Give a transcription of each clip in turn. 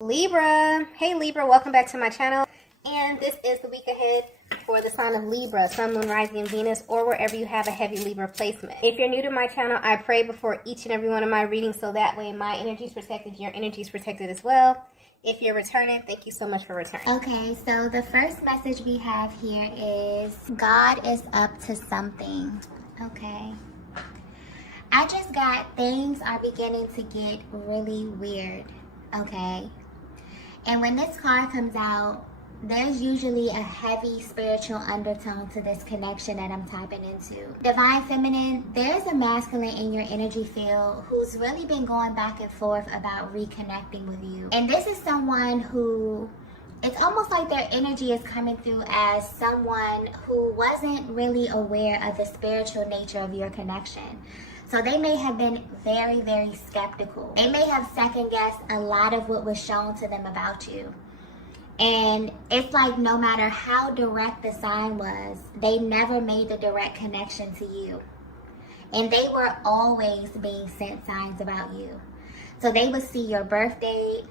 Libra. Hey Libra, welcome back to my channel. And this is the week ahead for the sign of Libra, Sun, Moon, Rising, and Venus, or wherever you have a heavy Libra placement. If you're new to my channel, I pray before each and every one of my readings so that way my energy is protected, your energy is protected as well. If you're returning, thank you so much for returning. Okay, so the first message we have here is God is up to something. Okay. I just got things are beginning to get really weird. Okay. And when this card comes out, there's usually a heavy spiritual undertone to this connection that I'm tapping into. Divine Feminine, there's a masculine in your energy field who's really been going back and forth about reconnecting with you. And this is someone who, it's almost like their energy is coming through as someone who wasn't really aware of the spiritual nature of your connection. So they may have been very, very skeptical. They may have second-guessed a lot of what was shown to them about you. And it's like no matter how direct the sign was, they never made the direct connection to you. And they were always being sent signs about you. So they would see your birth date,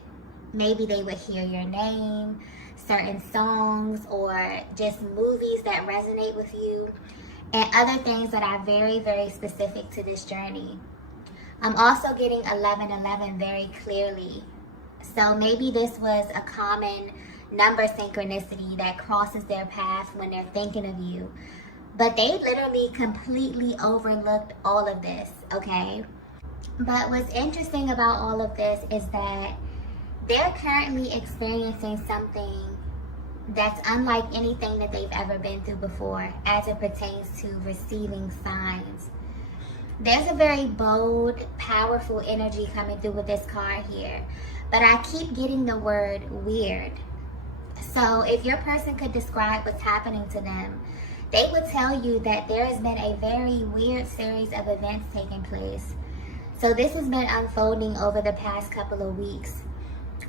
maybe they would hear your name, certain songs, or just movies that resonate with you, and other things that are very, very specific to this journey. I'm also getting 1111 very clearly. So maybe this was a common number synchronicity that crosses their path when they're thinking of you. But they literally completely overlooked all of this, okay? But what's interesting about all of this is that they're currently experiencing something that's unlike anything that they've ever been through before as it pertains to receiving signs. There's a very bold, powerful energy coming through with this card here, but I keep getting the word weird. So if your person could describe what's happening to them, they would tell you that there has been a very weird series of events taking place. So this has been unfolding over the past couple of weeks.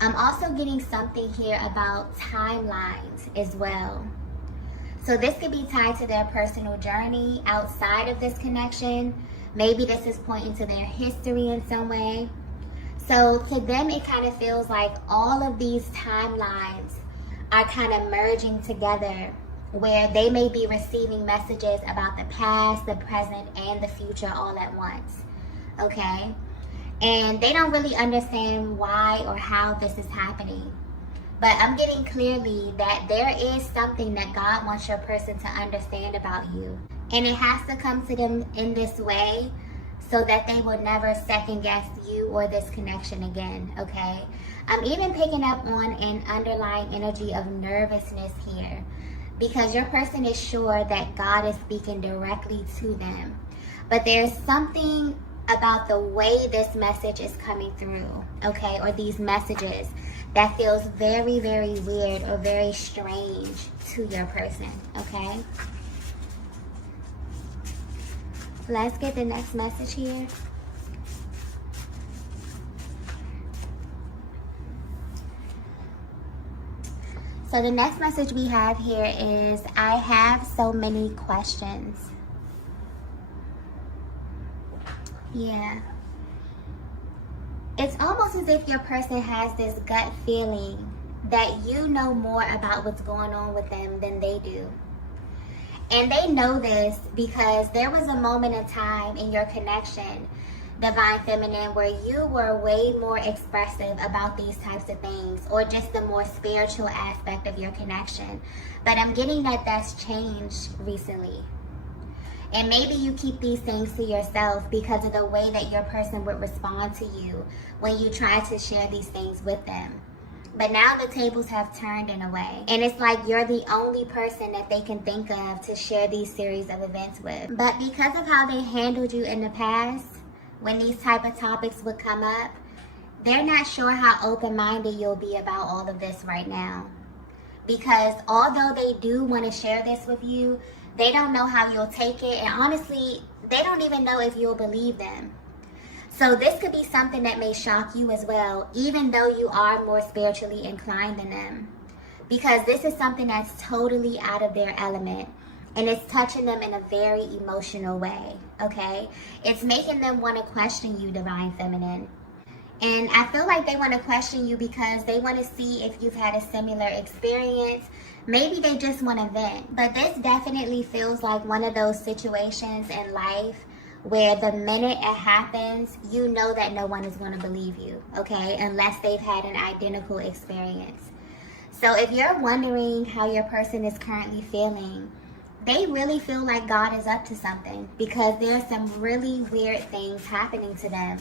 I'm also getting something here about timelines as well. So this could be tied to their personal journey outside of this connection. Maybe this is pointing to their history in some way. So to them, it kind of feels like all of these timelines are kind of merging together, where they may be receiving messages about the past, the present, and the future all at once. Okay? And they don't really understand why or how this is happening. But I'm getting clearly that there is something that God wants your person to understand about you. And it has to come to them in this way so that they will never second guess you or this connection again, okay? I'm even picking up on an underlying energy of nervousness here, because your person is sure that God is speaking directly to them. But there's something about the way this message is coming through, okay, or these messages that feels very, very weird or very strange to your person, okay? Let's get the next message here. So the next message we have here is, I have so many questions. Yeah. It's almost as if your person has this gut feeling that you know more about what's going on with them than they do. And they know this because there was a moment in time in your connection, Divine Feminine, where you were way more expressive about these types of things, or just the more spiritual aspect of your connection. But I'm getting that that's changed recently. And maybe you keep these things to yourself because of the way that your person would respond to you when you try to share these things with them. But now the tables have turned in a way. And it's like you're the only person that they can think of to share these series of events with. But because of how they handled you in the past, when these type of topics would come up, they're not sure how open-minded you'll be about all of this right now. Because although they do want to share this with you, they don't know how you'll take it, and honestly, they don't even know if you'll believe them. So this could be something that may shock you as well, even though you are more spiritually inclined than them. Because this is something that's totally out of their element, and it's touching them in a very emotional way, okay? It's making them want to question you, Divine Feminine. And I feel like they want to question you because they want to see if you've had a similar experience. Maybe they just want to vent. But this definitely feels like one of those situations in life where the minute it happens, you know that no one is going to believe you, okay? Unless they've had an identical experience. So if you're wondering how your person is currently feeling, they really feel like God is up to something because there's some really weird things happening to them.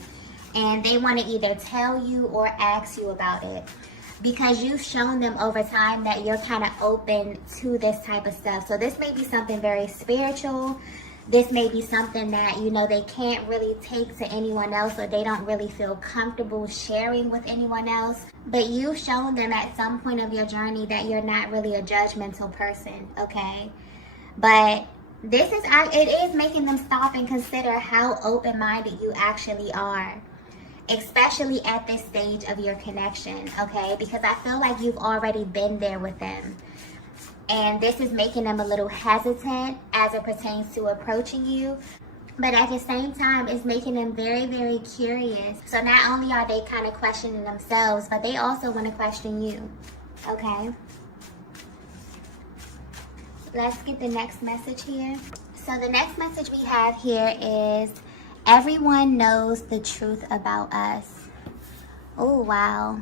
And they want to either tell you or ask you about it because you've shown them over time that you're kind of open to this type of stuff. So this may be something very spiritual. This may be something that, you know, they can't really take to anyone else or they don't really feel comfortable sharing with anyone else. But you've shown them at some point of your journey that you're not really a judgmental person, okay? But it is making them stop and consider how open-minded you actually are, especially at this stage of your connection, okay? Because I feel like you've already been there with them. And this is making them a little hesitant as it pertains to approaching you. But at the same time, it's making them very, very curious. So not only are they kind of questioning themselves, but they also want to question you, okay? Let's get the next message here. So the next message we have here is, everyone knows the truth about us. Oh, wow.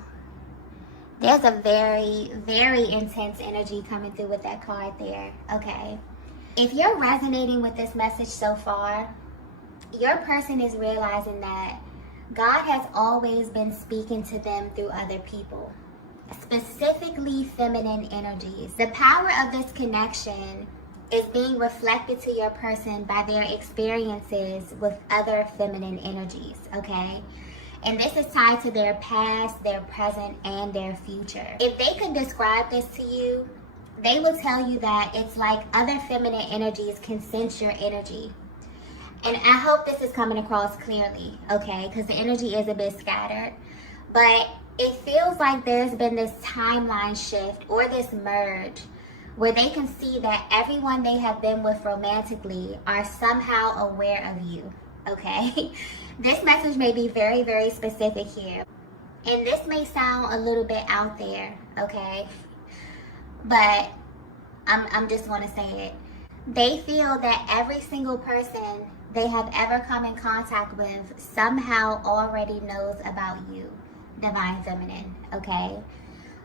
There's a very, very intense energy coming through with that card there, okay? If you're resonating with this message so far, your person is realizing that God has always been speaking to them through other people, specifically feminine energies. The power of this connection is being reflected to your person by their experiences with other feminine energies, okay? And this is tied to their past, their present, and their future. If they could describe this to you, they will tell you that it's like other feminine energies can sense your energy. And I hope this is coming across clearly, okay? Because the energy is a bit scattered. But it feels like there's been this timeline shift or this merge where they can see that everyone they have been with romantically are somehow aware of you, okay? This message may be very, very specific here. And this may sound a little bit out there, okay? But I'm just going to say it. They feel that every single person they have ever come in contact with somehow already knows about you, Divine Feminine, okay?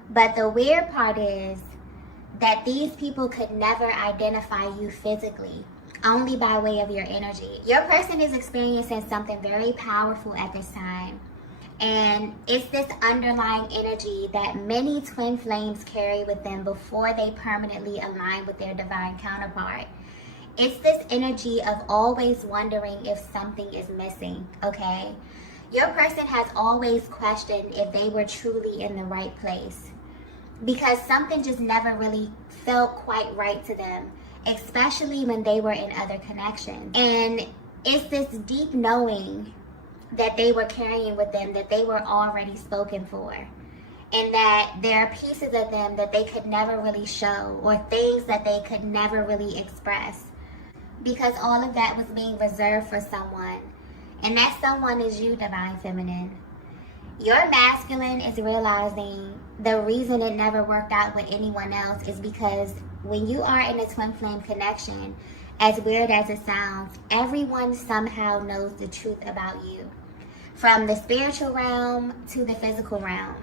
But the weird part is that these people could never identify you physically, only by way of your energy. Your person is experiencing something very powerful at this time. And it's this underlying energy that many twin flames carry with them before they permanently align with their divine counterpart. It's this energy of always wondering if something is missing, okay? Your person has always questioned if they were truly in the right place because something just never really felt quite right to them, especially when they were in other connections. And it's this deep knowing that they were carrying with them, that they were already spoken for, and that there are pieces of them that they could never really show or things that they could never really express because all of that was being reserved for someone. And that someone is you, Divine Feminine. Your masculine is realizing the reason it never worked out with anyone else is because when you are in a twin flame connection, as weird as it sounds, everyone somehow knows the truth about you. From the spiritual realm to the physical realm.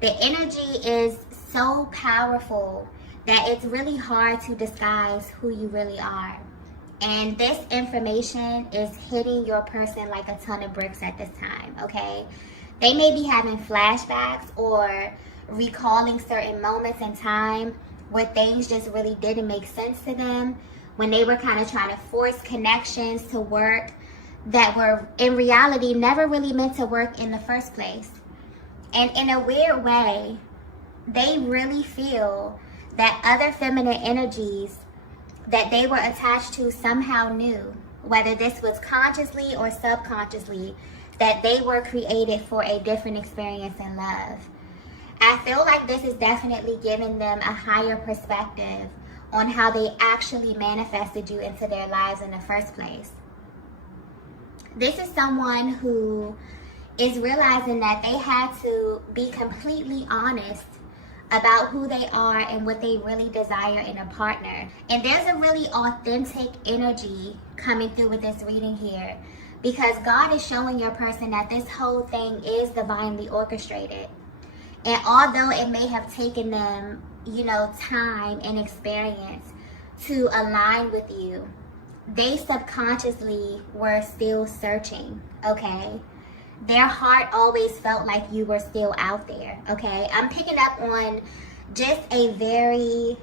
The energy is so powerful that it's really hard to disguise who you really are. And this information is hitting your person like a ton of bricks at this time, okay? They may be having flashbacks or recalling certain moments in time where things just really didn't make sense to them, when they were kind of trying to force connections to work that were in reality never really meant to work in the first place. And in a weird way, they really feel that other feminine energies that they were attached to somehow knew, whether this was consciously or subconsciously, that they were created for a different experience in love. I feel like this is definitely giving them a higher perspective on how they actually manifested you into their lives in the first place. This is someone who is realizing that they had to be completely honest about who they are and what they really desire in a partner. And there's a really authentic energy coming through with this reading here, because God is showing your person that this whole thing is divinely orchestrated. And although it may have taken them, time and experience to align with you, they subconsciously were still searching, okay? Their heart always felt like you were still out there, okay? I'm picking up on just a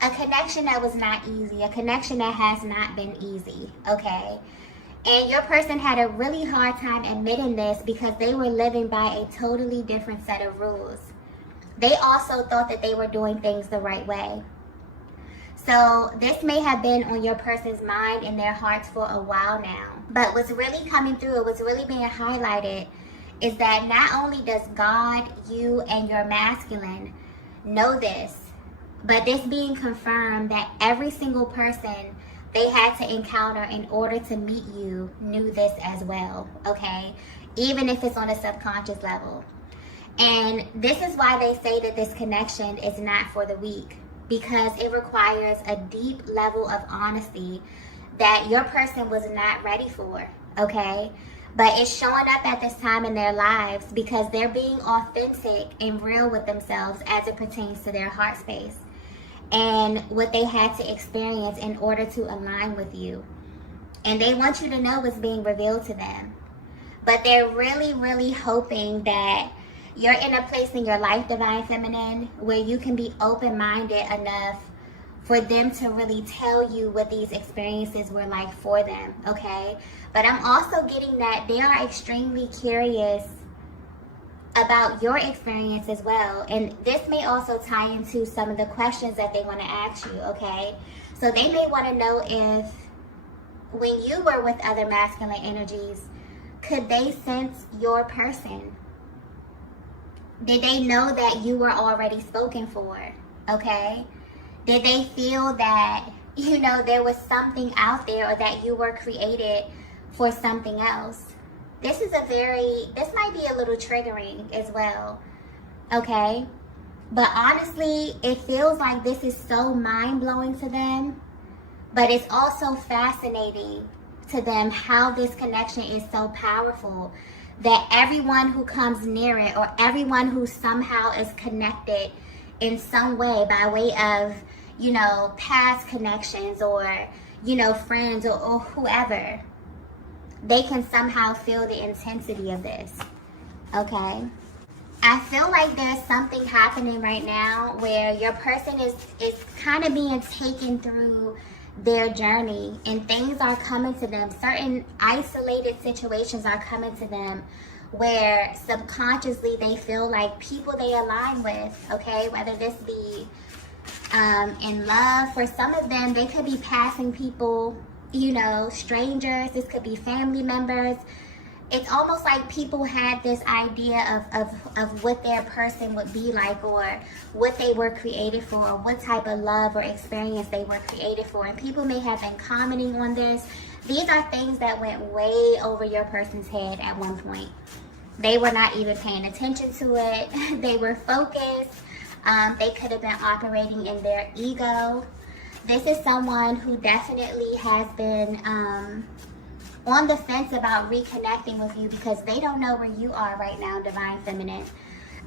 connection that was not easy, a connection that has not been easy, okay? And your person had a really hard time admitting this because they were living by a totally different set of rules. They also thought that they were doing things the right way. So this may have been on your person's mind and their hearts for a while now. But what's really coming through, what's really being highlighted, is that not only does God, you, and your masculine know this, but this being confirmed that every single person they had to encounter in order to meet you knew this as well, okay? Even if it's on a subconscious level. And this is why they say that this connection is not for the weak, because it requires a deep level of honesty that your person was not ready for, okay? But it's showing up at this time in their lives because they're being authentic and real with themselves as it pertains to their heart space and what they had to experience in order to align with you. And they want you to know what's being revealed to them. But they're really, really hoping that you're in a place in your life, Divine Feminine, where you can be open-minded enough for them to really tell you what these experiences were like for them, okay? But I'm also getting that they are extremely curious about your experience as well. And this may also tie into some of the questions that they want to ask you, okay? So they may want to know if, when you were with other masculine energies, could they sense your person? Did they know that you were already spoken for, okay? Did they feel that, there was something out there, or that you were created for something else? This might be a little triggering as well, okay? But honestly, it feels like this is so mind-blowing to them, but it's also fascinating to them how this connection is so powerful that everyone who comes near it, or everyone who somehow is connected in some way by way of, past connections or, friends or whoever, they can somehow feel the intensity of this, okay? I feel like there's something happening right now where your person is kind of being taken through their journey, and things are coming to them. Certain isolated situations are coming to them where subconsciously they feel like people they align with, okay? Whether this be in love. For some of them, they could be passing people, strangers. This could be family members. It's almost like people had this idea of what their person would be like, or what they were created for, or what type of love or experience they were created for. And people may have been commenting on this. These are things that went way over your person's head at one point. They were not even paying attention to it. They were focused. They could have been operating in their ego. This is someone who definitely has been on the fence about reconnecting with you because they don't know where you are right now, Divine Feminine.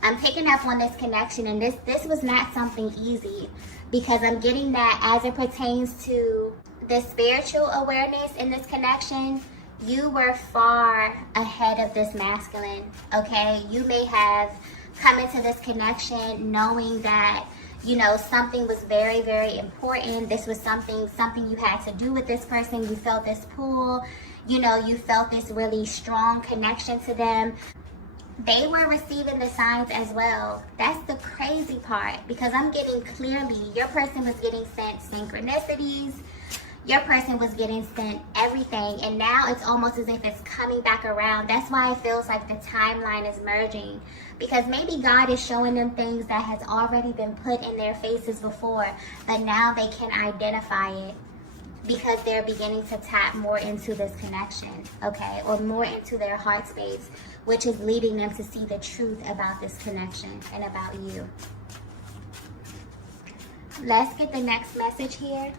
I'm picking up on this connection, and this was not something easy, because I'm getting that as it pertains to the spiritual awareness in this connection, you were far ahead of this masculine, okay? You may have come into this connection knowing that, something was very, very important. This was something you had to do with this person. You felt this pull. You felt this really strong connection to them. They were receiving the signs as well. That's the crazy part, because I'm getting clearly your person was getting sent synchronicities. Your person was getting sent everything, and now it's almost as if it's coming back around. That's why it feels like the timeline is merging, because maybe God is showing them things that has already been put in their faces before, but now they can identify it. because they're beginning to tap more into this connection, okay, or more into their heart space, which is leading them to see the truth about this connection and about you. Let's get the next message here.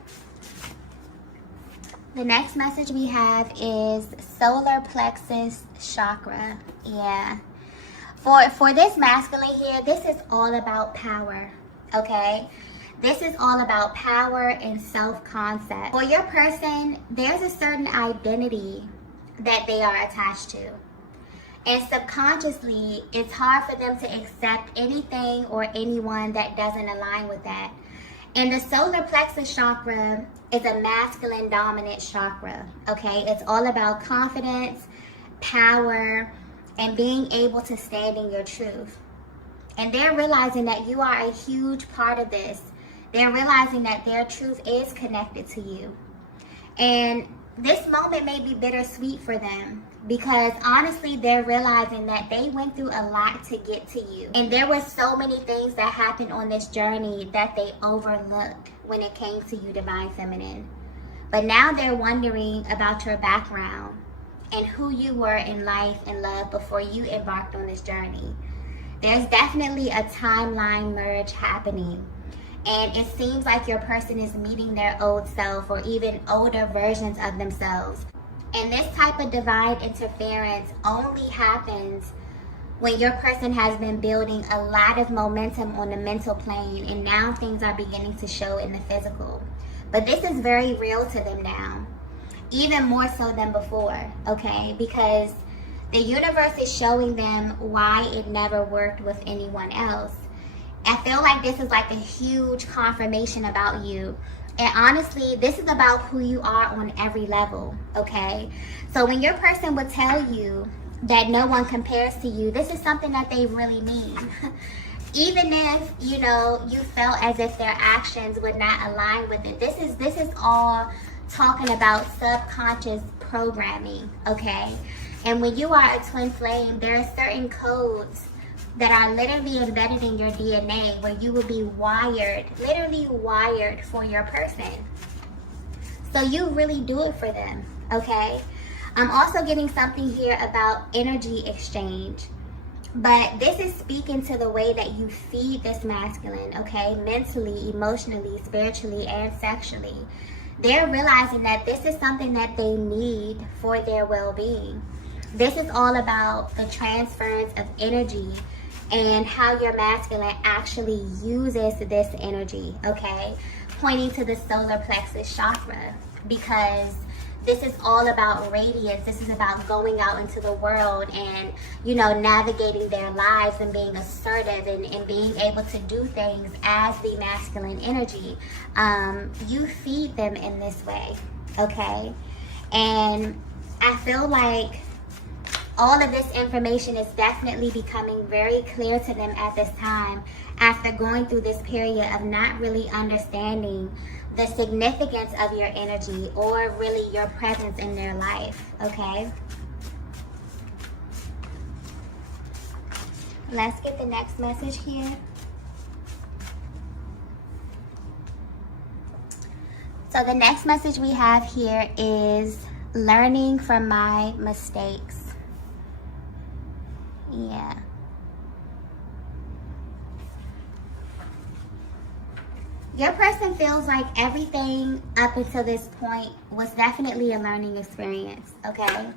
The next message we have is solar plexus chakra. Yeah. For this masculine here, this is all about power, okay? This is all about power and self-concept. For your person, there's a certain identity that they are attached to. And subconsciously, it's hard for them to accept anything or anyone that doesn't align with that. And the solar plexus chakra is a masculine dominant chakra, okay? It's all about confidence, power, and being able to stand in your truth. And they're realizing that you are a huge part of this. They're realizing that their truth is connected to you. And this moment may be bittersweet for them because honestly, they're realizing that they went through a lot to get to you. And there were so many things that happened on this journey that they overlooked when it came to you, Divine Feminine. But now they're wondering about your background and who you were in life and love before you embarked on this journey. There's definitely a timeline merge happening. And it seems like your person is meeting their old self or even older versions of themselves. And this type of divine interference only happens when your person has been building a lot of momentum on the mental plane and now things are beginning to show in the physical. But this is very real to them now, even more so than before, okay? Because the universe is showing them why it never worked with anyone else. I feel like this is like a huge confirmation about you. And honestly, this is about who you are on every level, okay? So when your person would tell you that no one compares to you, this is something that they really mean. Even if, you know, you felt as if their actions would not align with it. This is all talking about subconscious programming, okay? And when you are a twin flame, there are certain codes that are literally embedded in your DNA where you will be wired, literally wired for your person. So you really do it for them, okay? I'm also getting something here about energy exchange. But this is speaking to the way that you feed this masculine, okay? Mentally, emotionally, spiritually, and sexually. They're realizing that this is something that they need for their well-being. This is all about the transference of energy and how your masculine actually uses this energy, okay? Pointing to the solar plexus chakra, because this is all about radiance. This is about going out into the world and, you know, navigating their lives and being assertive and being able to do things as the masculine energy. You feed them in this way, okay? And I feel like all of this information is definitely becoming very clear to them at this time after going through this period of not really understanding the significance of your energy or really your presence in their life, okay? Let's get the next message here. So the next message we have here is learning from my mistakes. Yeah. Your person feels like everything up until this point was definitely a learning experience, okay?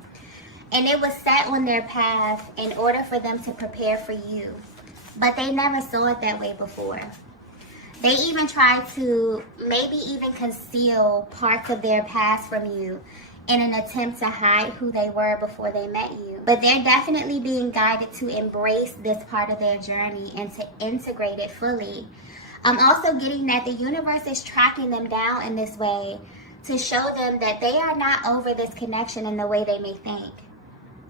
And it was set on their path in order for them to prepare for you. But they never saw it that way before. They even tried to maybe even conceal parts of their past from you in an attempt to hide who they were before they met you. But they're definitely being guided to embrace this part of their journey and to integrate it fully. I'm also getting that the universe is tracking them down in this way to show them that they are not over this connection in the way they may think.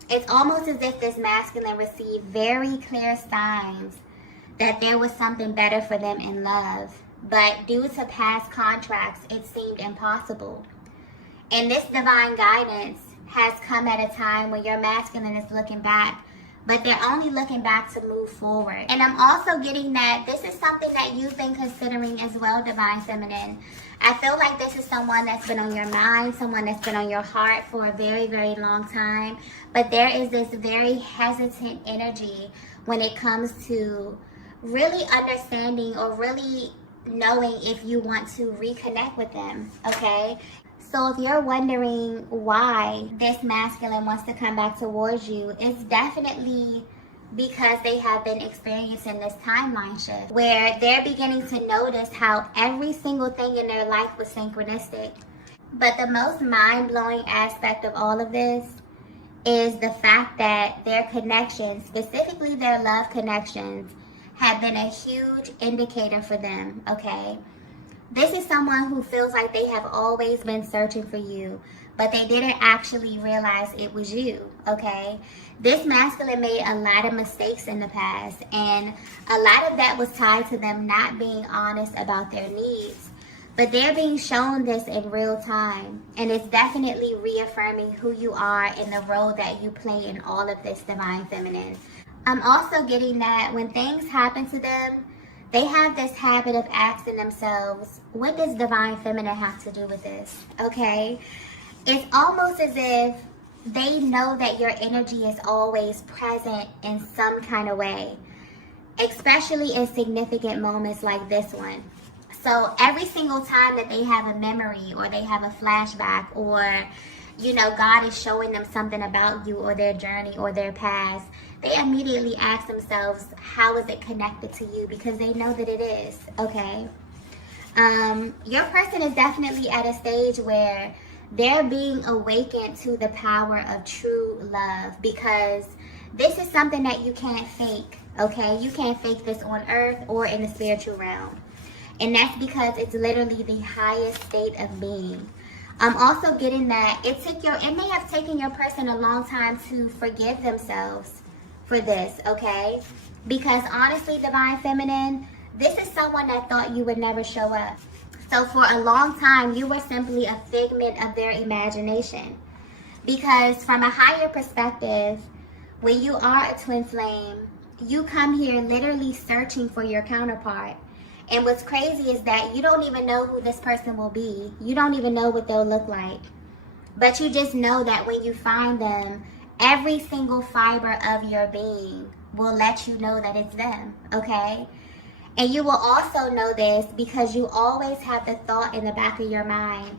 It's almost as if this masculine received very clear signs that there was something better for them in love. But due to past contracts, it seemed impossible. And this divine guidance has come at a time when your masculine is looking back but they're only looking back to move forward. And I'm also getting that this is something that you've been considering as well, Divine Feminine. I feel like this is someone that's been on your mind, someone that's been on your heart for a very, very long time. But there is this very hesitant energy when it comes to really understanding or really knowing if you want to reconnect with them, okay? So if you're wondering why this masculine wants to come back towards you, it's definitely because they have been experiencing this timeline shift where they're beginning to notice how every single thing in their life was synchronistic. But the most mind-blowing aspect of all of this is the fact that their connections, specifically their love connections, have been a huge indicator for them, okay? This is someone who feels like they have always been searching for you, but they didn't actually realize it was you, okay? This masculine made a lot of mistakes in the past, and a lot of that was tied to them not being honest about their needs. But they're being shown this in real time, and it's definitely reaffirming who you are and the role that you play in all of this, Divine Feminine. I'm also getting that when things happen to them, they have this habit of asking themselves, what does Divine Feminine have to do with this? Okay? It's almost as if they know that your energy is always present in some kind of way, especially in significant moments like this one. So every single time that they have a memory or they have a flashback or, you know, God is showing them something about you or their journey or their past, they immediately ask themselves, how is it connected to you? Because they know that it is, okay? Your person is definitely at a stage where they're being awakened to the power of true love, because this is something that you can't fake, okay? You can't fake this on earth or in the spiritual realm. And that's because it's literally the highest state of being. I'm also getting that it may have taken your person a long time to forgive themselves for this, okay? Because honestly, Divine Feminine, this is someone that thought you would never show up. So for a long time, you were simply a figment of their imagination. Because from a higher perspective, when you are a twin flame, you come here literally searching for your counterpart. And what's crazy is that you don't even know who this person will be. You don't even know what they'll look like. But you just know that when you find them, every single fiber of your being will let you know that it's them, okay? And you will also know this because you always have the thought in the back of your mind,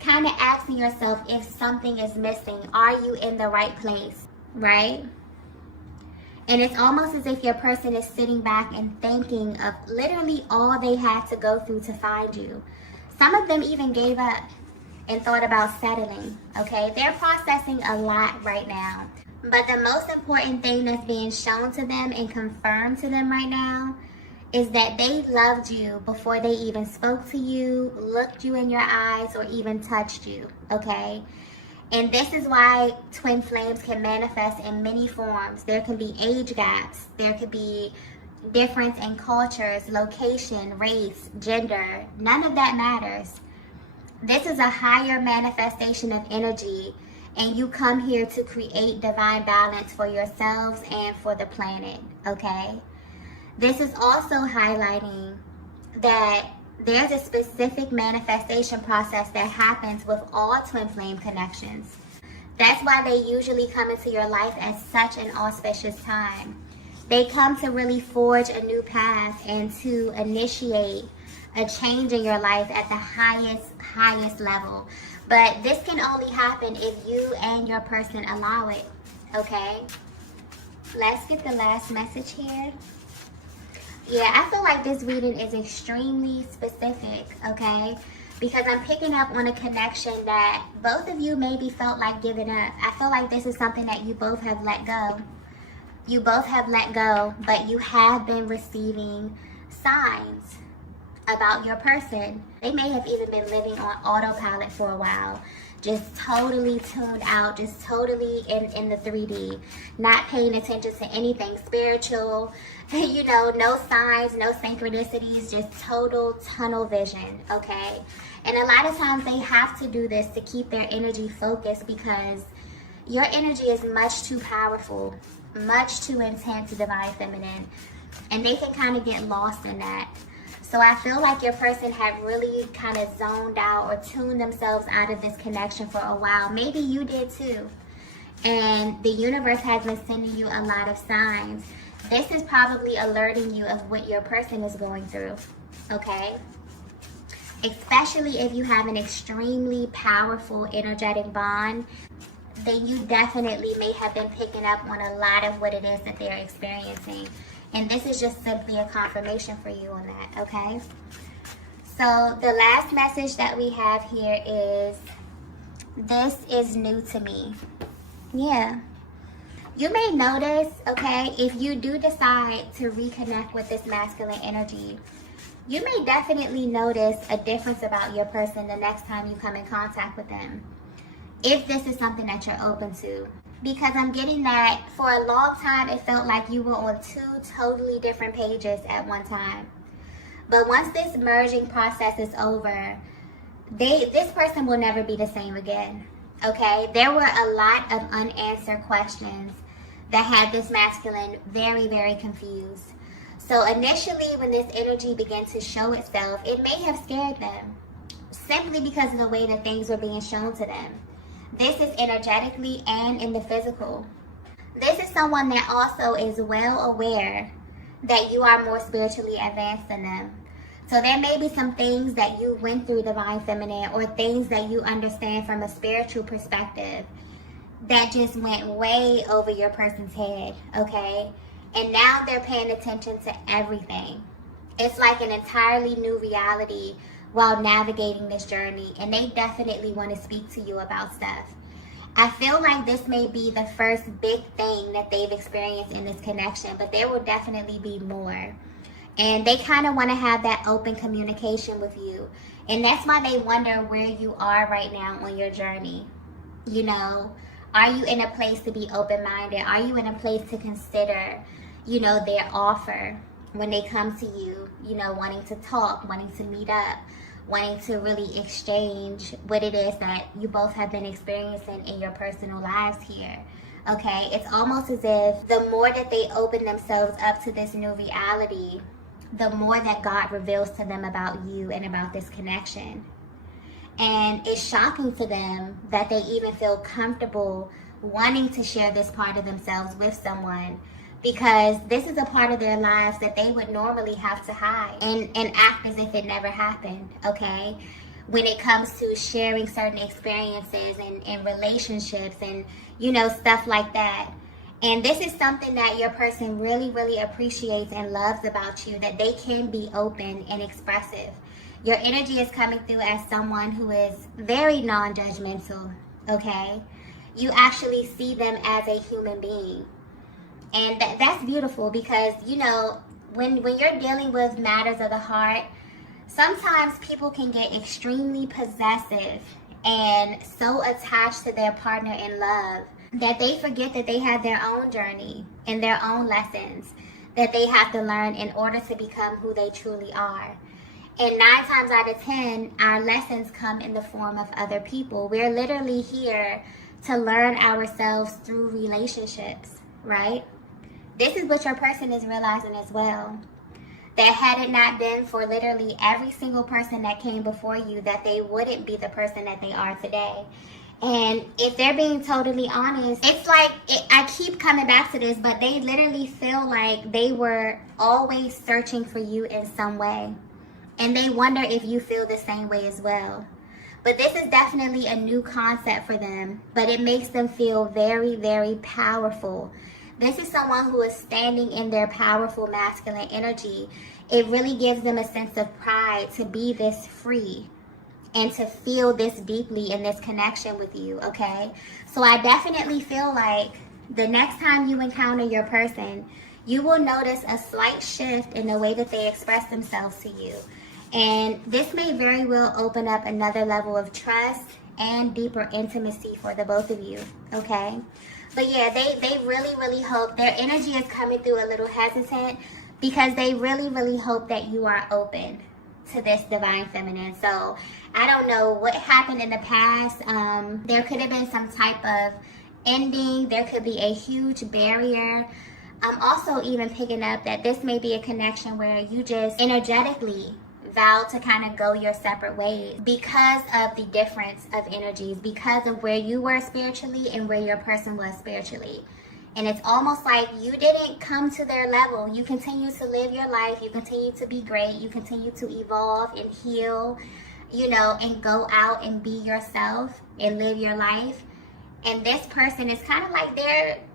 kind of asking yourself if something is missing. Are you in the right place, right? And it's almost as if your person is sitting back and thinking of literally all they had to go through to find you. Some of them even gave up and thought about settling, okay? They're processing a lot right now. But the most important thing that's being shown to them and confirmed to them right now is that they loved you before they even spoke to you, looked you in your eyes, or even touched you, okay? And this is why twin flames can manifest in many forms. There can be age gaps. There could be difference in cultures, location, race, gender. None of that matters. This is a higher manifestation of energy, and you come here to create divine balance for yourselves and for the planet, okay? This is also highlighting that there's a specific manifestation process that happens with all twin flame connections. That's why they usually come into your life at such an auspicious time. They come to really forge a new path and to initiate a change in your life at the highest level. But this can only happen if you and your person allow it, okay? Let's get the last message here. Yeah, I feel like this reading is extremely specific, okay? Because I'm picking up on a connection that both of you maybe felt like giving up. I feel like this is something that you both have let go. You both have let go, but you have been receiving signs about your person. They may have even been living on autopilot for a while, just totally tuned out, just totally in the 3D, not paying attention to anything spiritual, you know, no signs, no synchronicities, just total tunnel vision, okay? And a lot of times they have to do this to keep their energy focused because your energy is much too powerful, much too intense divine feminine, and they can kind of get lost in that. So I feel like your person had really kind of zoned out or tuned themselves out of this connection for a while. Maybe you did too. And the universe has been sending you a lot of signs. This is probably alerting you of what your person is going through, okay? Especially if you have an extremely powerful energetic bond, then you definitely may have been picking up on a lot of what it is that they're experiencing. And this is just simply a confirmation for you on that, okay? So the last message that we have here is, this is new to me. Yeah. You may notice, okay, if you do decide to reconnect with this masculine energy, you may definitely notice a difference about your person the next time you come in contact with them, if this is something that you're open to. Because I'm getting that for a long time, it felt like you were on two totally different pages at one time. But once this merging process is over, this person will never be the same again, okay? There were a lot of unanswered questions that had this masculine very, very confused. So initially, when this energy began to show itself, it may have scared them, simply because of the way that things were being shown to them. This is energetically and in the physical. This is someone that also is well aware that you are more spiritually advanced than them. So there may be some things that you went through, divine feminine, or things that you understand from a spiritual perspective that just went way over your person's head, okay? And now they're paying attention to everything. It's like an entirely new reality while navigating this journey, and they definitely want to speak to you about stuff. I feel like this may be the first big thing that they've experienced in this connection, but there will definitely be more. And they kind of want to have that open communication with you. And that's why they wonder where you are right now on your journey. You know, are you in a place to be open-minded? Are you in a place to consider, you know, their offer when they come to you, you know, wanting to talk, wanting to meet up, wanting to really exchange what it is that you both have been experiencing in your personal lives here, okay? It's almost as if the more that they open themselves up to this new reality, the more that God reveals to them about you and about this connection. And it's shocking to them that they even feel comfortable wanting to share this part of themselves with someone, because this is a part of their lives that they would normally have to hide and act as if it never happened, okay? When it comes to sharing certain experiences and relationships and, you know, stuff like that. And this is something that your person really, really appreciates and loves about you, that they can be open and expressive. Your energy is coming through as someone who is very non-judgmental, okay? You actually see them as a human being. And that's beautiful, because, you know, when you're dealing with matters of the heart, sometimes people can get extremely possessive and so attached to their partner in love that they forget that they have their own journey and their own lessons that they have to learn in order to become who they truly are. And 9 times out of 10, our lessons come in the form of other people. We're literally here to learn ourselves through relationships, right? This is what your person is realizing as well. That had it not been for literally every single person that came before you, that they wouldn't be the person that they are today. And if they're being totally honest, it's like, I keep coming back to this, but they literally feel like they were always searching for you in some way. And they wonder if you feel the same way as well. But this is definitely a new concept for them, but it makes them feel very, very powerful. This is someone who is standing in their powerful masculine energy. It really gives them a sense of pride to be this free and to feel this deeply in this connection with you, okay? So I definitely feel like the next time you encounter your person, you will notice a slight shift in the way that they express themselves to you. And this may very well open up another level of trust and deeper intimacy for the both of you, okay? But yeah, they really, really hope, their energy is coming through a little hesitant, because they really, really hope that you are open to this divine feminine. So I don't know what happened in the past. There could have been some type of ending. There could be a huge barrier. I'm also even picking up that this may be a connection where you just energetically vow to kind of go your separate ways because of the difference of energies, because of where you were spiritually and where your person was spiritually. And it's almost like you didn't come to their level. You continue to live your life. You continue to be great. You continue to evolve and heal, you know, and go out and be yourself and live your life. And this person is kind of like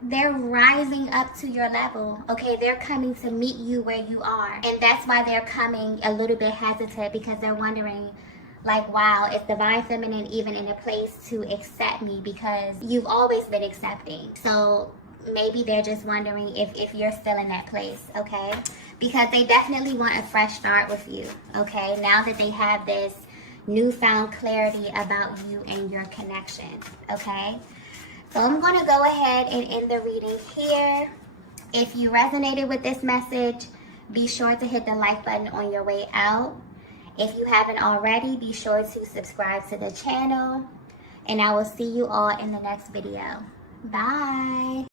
they're rising up to your level. Okay, they're coming to meet you where you are. And that's why they're coming a little bit hesitant, because they're wondering, like, wow, is Divine Feminine even in a place to accept me? Because you've always been accepting. So maybe they're just wondering if you're still in that place, okay? Because they definitely want a fresh start with you, okay? Now that they have this newfound clarity about you and your connection, okay? So I'm going to go ahead and end the reading here. If you resonated with this message, be sure to hit the like button on your way out. If you haven't already, be sure to subscribe to the channel. And I will see you all in the next video. Bye.